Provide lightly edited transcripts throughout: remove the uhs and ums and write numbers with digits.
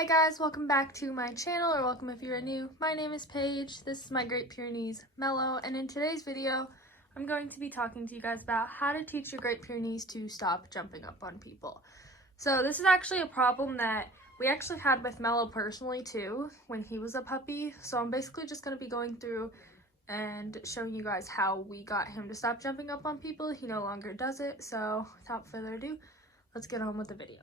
Hi guys, welcome back to my channel, or welcome if you're new. My name is Paige, this is my Great Pyrenees Mellow, and in today's video, I'm going to be talking to you guys about how to teach your Great Pyrenees to stop jumping up on people. So this is actually a problem that we actually had with Mellow personally too, when he was a puppy. So I'm basically just going to be going through and showing you guys how we got him to stop jumping up on people. He no longer does it, so without further ado, let's get on with the video.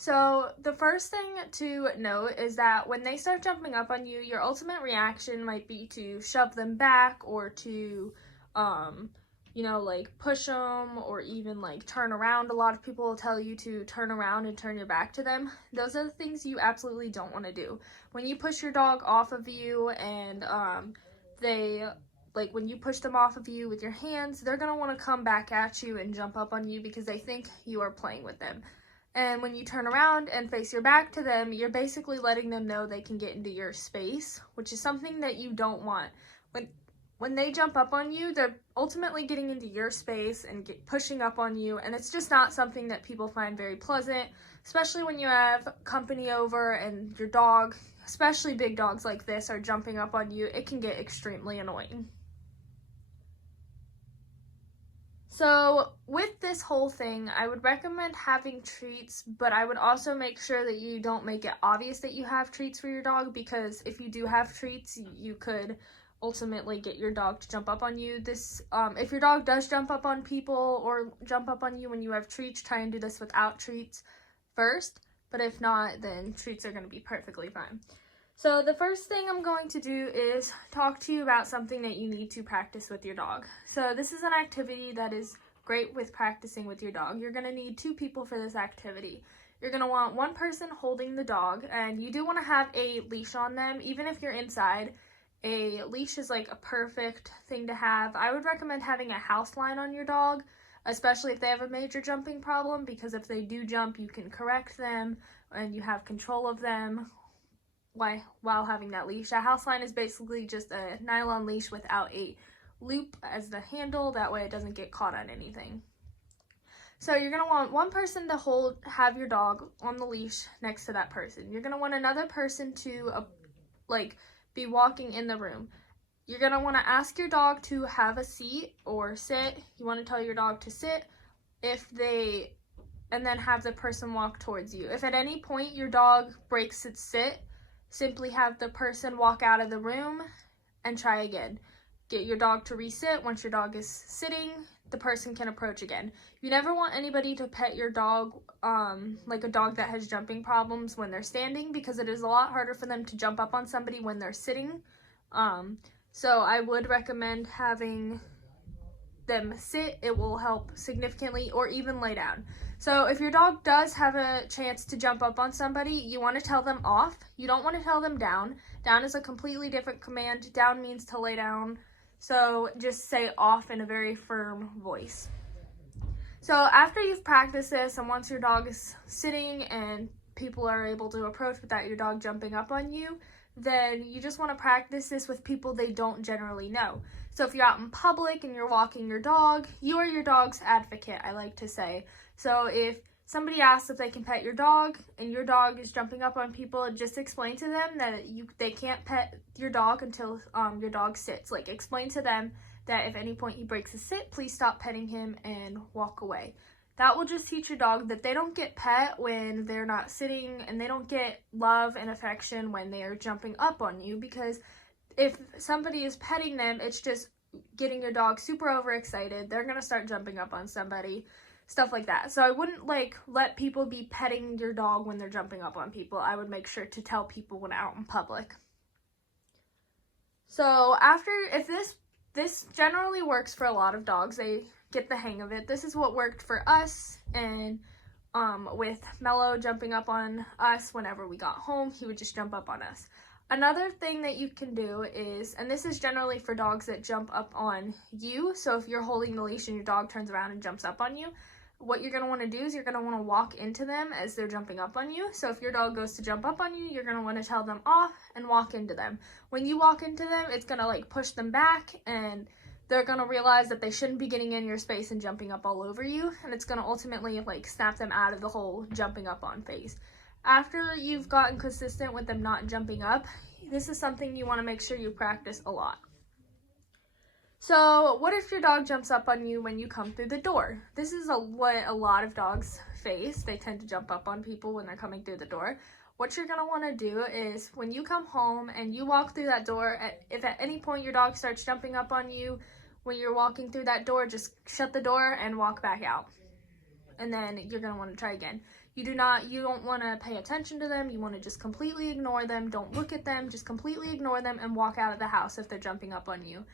So the first thing to note is that when they start jumping up on you, your ultimate reaction might be to shove them back or to, like push them or even like turn around. A lot of people will tell you to turn around and turn your back to them. Those are the things you absolutely don't want to do. When you push your dog off of you and when you push them off of you with your hands, they're going to want to come back at you and jump up on you because they think you are playing with them. And when you turn around and face your back to them, you're basically letting them know they can get into your space, which is something that you don't want. When they jump up on you, they're ultimately getting into your space and pushing up on you, and it's just not something that people find very pleasant, especially when you have company over and your dog, especially big dogs like this, are jumping up on you. It can get extremely annoying. So with this whole thing, I would recommend having treats, but I would also make sure that you don't make it obvious that you have treats for your dog, because if you do have treats, you could ultimately get your dog to jump up on you. If your dog does jump up on people or jump up on you when you have treats, try and do this without treats first, but if not, then treats are going to be perfectly fine. So the first thing I'm going to do is talk to you about something that you need to practice with your dog. So this is an activity that is great with practicing with your dog. You're going to need 2 people for this activity. You're going to want one person holding the dog, and you do want to have a leash on them. Even if you're inside, a leash is like a perfect thing to have. I would recommend having a house line on your dog, especially if they have a major jumping problem, because if they do jump, you can correct them and you have control of them while having that leash. A house line is basically just a nylon leash without a loop as the handle. That way it doesn't get caught on anything. So you're going to want one person to have your dog on the leash next to that person. You're going to want another person to be walking in the room. You're going to want to ask your dog to have a seat or sit. You want to tell your dog to sit and then have the person walk towards you. If at any point your dog breaks its sit, simply have the person walk out of the room and try again. Get your dog to resit. Once your dog is sitting, the person can approach again. You never want anybody to pet your dog like a dog that has jumping problems when they're standing, because it is a lot harder for them to jump up on somebody when they're sitting. So I would recommend having them sit. It will help significantly, or even lay down. So if your dog does have a chance to jump up on somebody, you want to tell them off. You don't want to tell them down. Down is a completely different command. Down means to lay down. So just say off in a very firm voice. So after you've practiced this, and once your dog is sitting and people are able to approach without your dog jumping up on you, then you just want to practice this with people they don't generally know. So if you're out in public and you're walking your dog, you are your dog's advocate, I like to say. So if somebody asks if they can pet your dog and your dog is jumping up on people, just explain to them that they can't pet your dog until your dog sits. Like, explain to them that if at any point he breaks a sit, please stop petting him and walk away. That will just teach your dog that they don't get pet when they're not sitting, and they don't get love and affection when they are jumping up on you, because if somebody is petting them, it's just getting your dog super overexcited. They're going to start jumping up on somebody, stuff like that. So I wouldn't let people be petting your dog when they're jumping up on people. I would make sure to tell people when out in public. So if this generally works for a lot of dogs, they get the hang of it. This is what worked for us, and with Mellow jumping up on us whenever we got home, he would just jump up on us. Another thing that you can do is, and this is generally for dogs that jump up on you, so if you're holding the leash and your dog turns around and jumps up on you, what you're going to want to do is you're going to want to walk into them as they're jumping up on you. So if your dog goes to jump up on you, you're going to want to tell them off and walk into them. When you walk into them, it's going to push them back, and they're going to realize that they shouldn't be getting in your space and jumping up all over you, and it's going to ultimately like snap them out of the whole jumping up on phase. After you've gotten consistent with them not jumping up, this is something you want to make sure you practice a lot. So what if your dog jumps up on you when you come through the door? This is what a lot of dogs face. They tend to jump up on people when they're coming through the door. What you're going to want to do is when you come home and you walk through that door, if at any point your dog starts jumping up on you when you're walking through that door, just shut the door and walk back out. And then you're going to want to try again. You don't want to pay attention to them. You want to just completely ignore them. Don't look at them. Just completely ignore them and walk out of the house if they're jumping up on you.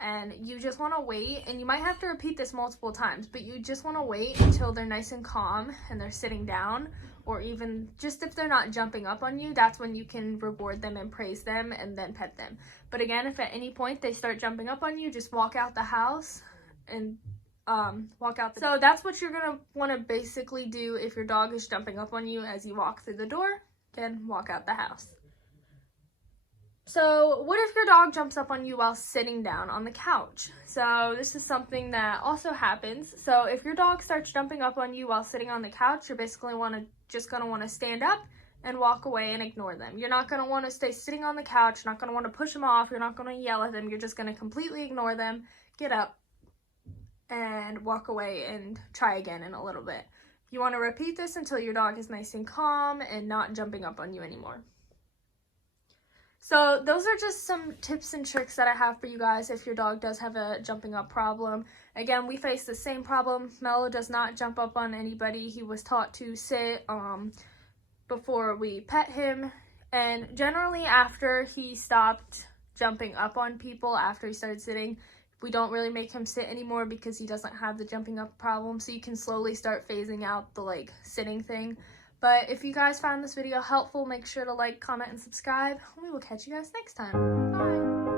And you just want to wait, and you might have to repeat this multiple times, but you just want to wait until they're nice and calm and they're sitting down, or even just if they're not jumping up on you, that's when you can reward them and praise them and then pet them. But again, if at any point they start jumping up on you, just walk out the house and walk out. So that's what you're going to want to basically do if your dog is jumping up on you as you walk through the door. Again, walk out the house. So what if your dog jumps up on you while sitting down on the couch? So this is something that also happens. So if your dog starts jumping up on you while sitting on the couch, you're basically just going to want to stand up and walk away and ignore them. You're not going to want to stay sitting on the couch. You're not going to want to push them off. You're not going to yell at them. You're just going to completely ignore them, get up, and walk away and try again in a little bit. You want to repeat this until your dog is nice and calm and not jumping up on you anymore. So those are just some tips and tricks that I have for you guys if your dog does have a jumping up problem. Again, we face the same problem. Mello does not jump up on anybody. He was taught to sit before we pet him. And generally after he stopped jumping up on people, after he started sitting, we don't really make him sit anymore because he doesn't have the jumping up problem. So you can slowly start phasing out the sitting thing. But if you guys found this video helpful, make sure to like, comment, and subscribe. We will catch you guys next time. Bye!